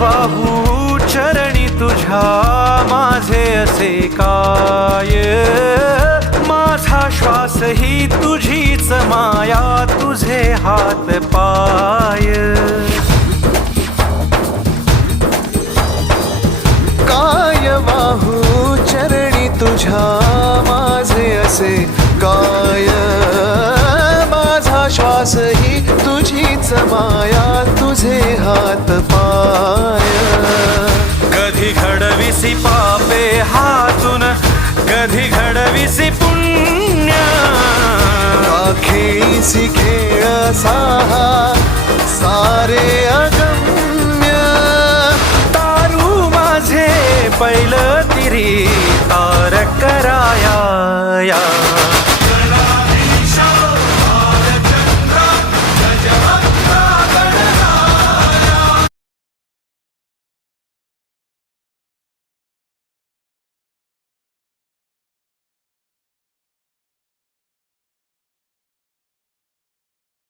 वाहू चरणी तुझ्या माझे असे काय, माझा श्वास ही तुझीच माया, तुझे हात पाय. काय वाहू चरणी तुझ्या माझे असे काय, माझा श्वास ही तुझीच माया, तुझे हात पाय. कधी घडविसी पापे हातून, कधी घडविसी पुण्य, खेळीसी खेळ साहा सारे अगम्य. तारू माझे पैल तिरी तारक